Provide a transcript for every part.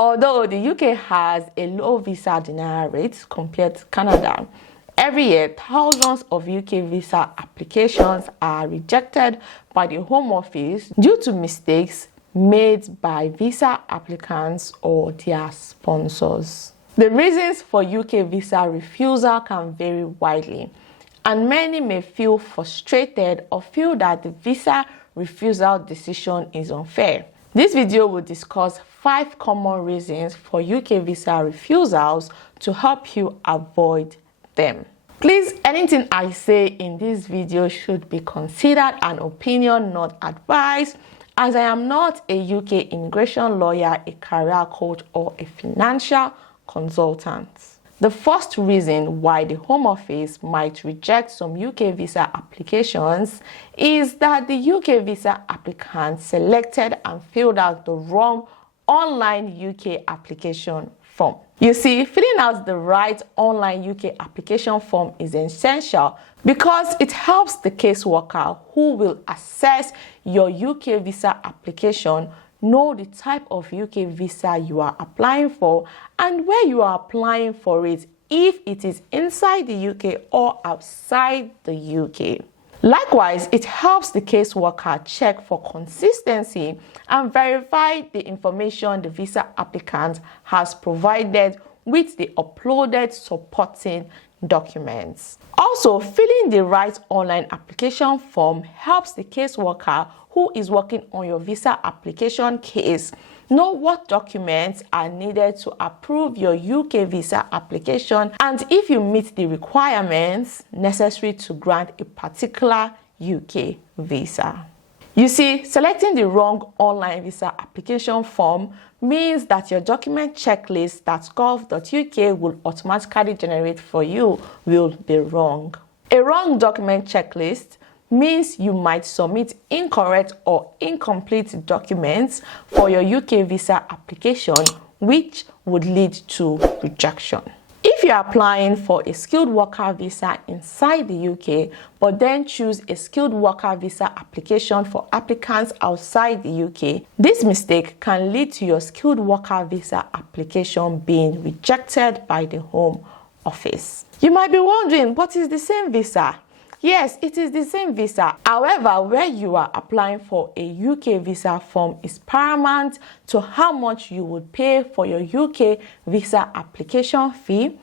Although the UK has a low visa denial rate compared to Canada, every year thousands of UK visa applications are rejected by the Home Office due to mistakes made by visa applicants or their sponsors. The reasons for UK visa refusal can vary widely, and many may feel frustrated or feel that the visa refusal decision is unfair. This video will discuss 5 common reasons for UK visa refusals to help you avoid them. Please, anything I say in this video should be considered an opinion, not advice, as I am not a UK immigration lawyer, a career coach, or a financial consultant. The first reason why the Home Office might reject some UK visa applications is that the UK visa applicant selected and filled out the wrong online UK application form. You see, filling out the right online UK application form is essential because it helps the caseworker who will assess your UK visa application know the type of UK visa you are applying for and where you are applying for it, if it is inside the UK or outside the UK. Likewise, it helps the caseworker check for consistency and verify the information the visa applicant has provided with the uploaded supporting documents. Also, filling the right online application form helps the caseworker who is working on your visa application case know what documents are needed to approve your UK visa application and if you meet the requirements necessary to grant a particular UK visa. You see, selecting the wrong online visa application form means that your document checklist that gov.uk will automatically generate for you will be wrong. A wrong document checklist means you might submit incorrect or incomplete documents for your UK visa application, which would lead to rejection. If you are applying for a skilled worker visa inside the UK, but then choose a skilled worker visa application for applicants outside the UK, this mistake can lead to your skilled worker visa application being rejected by the Home Office. You might be wondering, what is the same visa? Yes, it is the same visa. However, where you are applying for a UK visa form is paramount to how much you would pay for your UK visa application fee,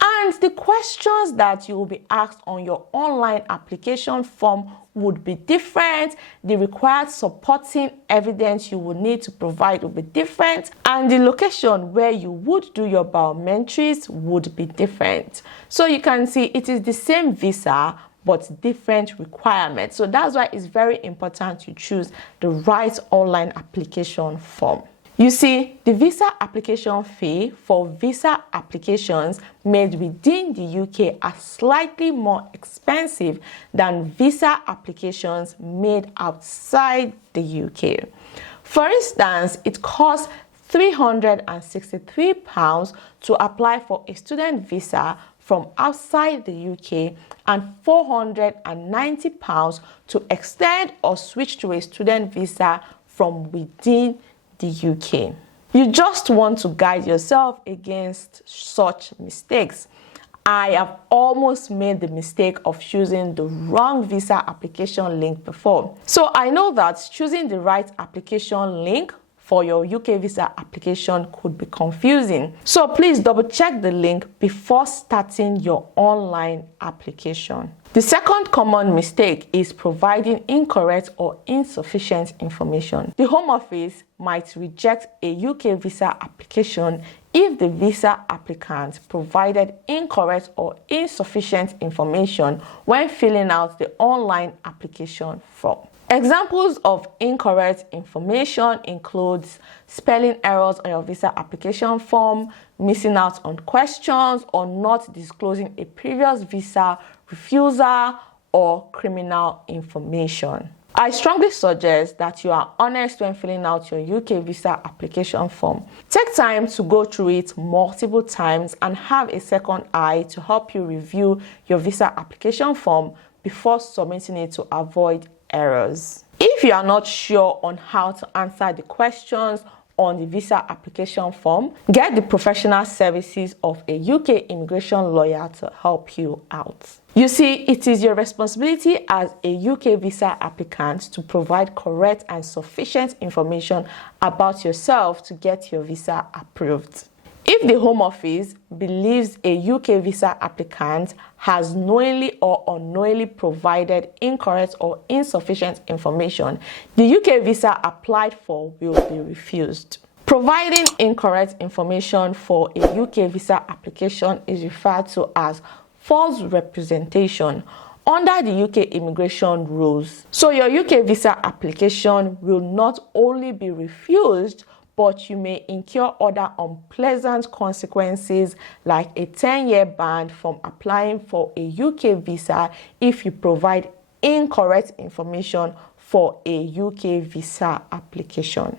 and the questions that you will be asked on your online application form would be different. The required supporting evidence you will need to provide will be different, and the location where you would do your biometrics would be different. So you can see it is the same visa but different requirements. So that's why it's very important to choose the right online application form. You see, the visa application fee for visa applications made within the UK are slightly more expensive than visa applications made outside the UK. For instance, it costs £363 to apply for a student visa from outside the UK and £490 to extend or switch to a student visa from within the UK. You just want to guide yourself against such mistakes. I have almost made the mistake of choosing the wrong visa application link before. So I know that choosing the right application link for your UK visa application could be confusing. So please double check the link before starting your online application. The second common mistake is providing incorrect or insufficient information. The Home Office might reject a UK visa application if the visa applicant provided incorrect or insufficient information when filling out the online application form. Examples of incorrect information includes spelling errors on your visa application form, missing out on questions, or not disclosing a previous visa refusal or criminal information. I strongly suggest that you are honest when filling out your UK visa application form. Take time to go through it multiple times and have a second eye to help you review your visa application form before submitting it to avoid errors. If you are not sure on how to answer the questions on the visa application form, get the professional services of a UK immigration lawyer to help you out. You see, it is your responsibility as a UK visa applicant to provide correct and sufficient information about yourself to get your visa approved. If the Home Office believes a UK visa applicant has knowingly or unknowingly provided incorrect or insufficient information, the UK visa applied for will be refused. Providing incorrect information for a UK visa application is referred to as false representation under the UK immigration rules. So your UK visa application will not only be refused, but you may incur other unpleasant consequences like a 10-year ban from applying for a UK visa if you provide incorrect information for a UK visa application.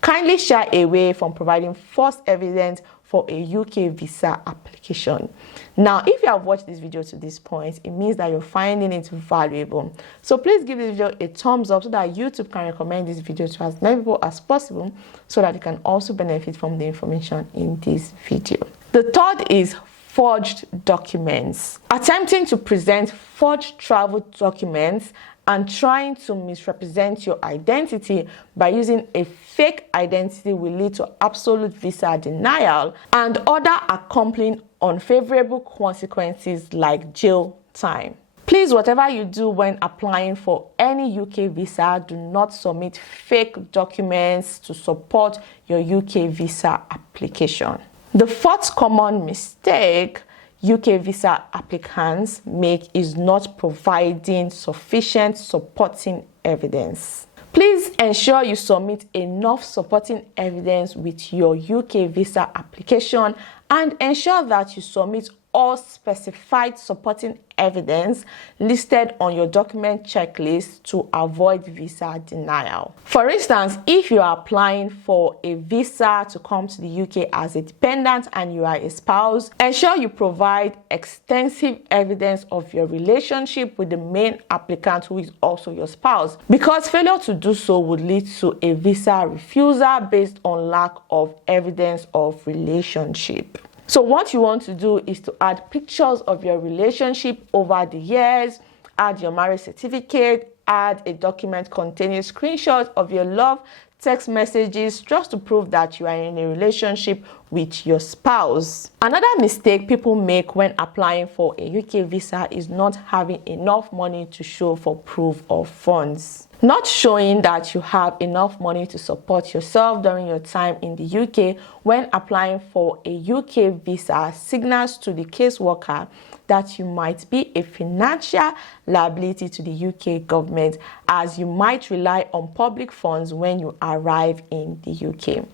Kindly shy away from providing false evidence for a UK visa application. Now, if you have watched this video to this point, it means that you're finding it valuable. So please give this video a thumbs up so that YouTube can recommend this video to as many people as possible so that you can also benefit from the information in this video. The third is forged documents. Attempting to present forged travel documents and trying to misrepresent your identity by using a fake identity will lead to absolute visa denial and other accompanying unfavorable consequences like jail time. Please, whatever you do when applying for any UK visa, do not submit fake documents to support your UK visa application. The fourth common mistake UK visa applicants make is not providing sufficient supporting evidence. Please ensure you submit enough supporting evidence with your UK visa application and ensure that you submit all specified supporting evidence listed on your document checklist to avoid visa denial. For instance, if you are applying for a visa to come to the UK as a dependent and you are a spouse, ensure you provide extensive evidence of your relationship with the main applicant who is also your spouse, because failure to do so would lead to a visa refusal based on lack of evidence of relationship. So what you want to do is to add pictures of your relationship over the years, add your marriage certificate, add a document containing screenshots of your love text messages just to prove that you are in a relationship with your spouse. Another mistake people make when applying for a UK visa is not having enough money to show for proof of funds. Not showing that you have enough money to support yourself during your time in the UK when applying for a UK visa signals to the caseworker that you might be a financial liability to the UK government, as you might rely on public funds when you arrive in the UK.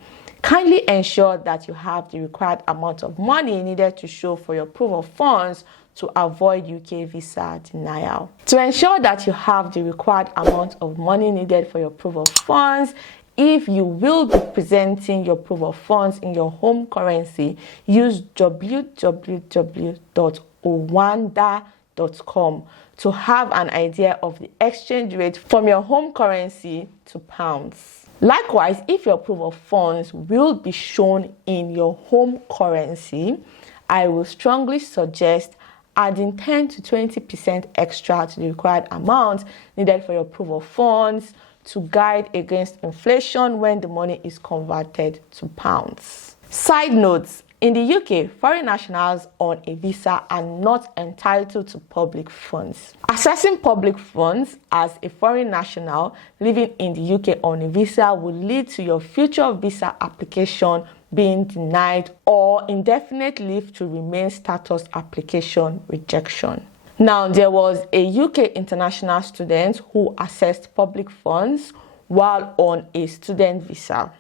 Kindly ensure that you have the required amount of money needed to show for your proof of funds to avoid UK visa denial. To ensure that you have the required amount of money needed for your proof of funds, if you will be presenting your proof of funds in your home currency, use www.owanda.com to have an idea of the exchange rate from your home currency to pounds. Likewise, if your proof of funds will be shown in your home currency, I will strongly suggest adding 10 to 20% extra to the required amount needed for your proof of funds to guide against inflation when the money is converted to pounds. Side notes: in the UK, foreign nationals on a visa are not entitled to public funds. Accessing public funds as a foreign national living in the UK on a visa will lead to your future visa application being denied or indefinite leave to remain status application rejection. Now, there was a UK international student who accessed public funds while on a student visa.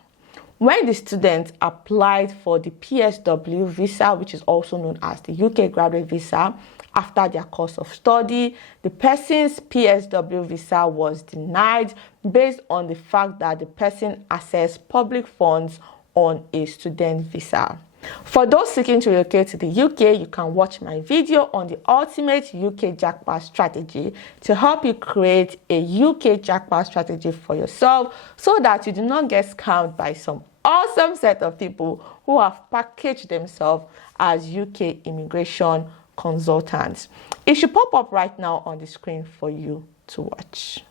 When the student applied for the PSW visa, which is also known as the UK graduate visa, after their course of study, the person's PSW visa was denied based on the fact that the person accessed public funds on a student visa. For those seeking to relocate to the UK, you can watch my video on the ultimate UK jackpot strategy to help you create a UK jackpot strategy for yourself so that you do not get scammed by some awesome set of people who have packaged themselves as UK immigration consultants. It should pop up right now on the screen for you to watch.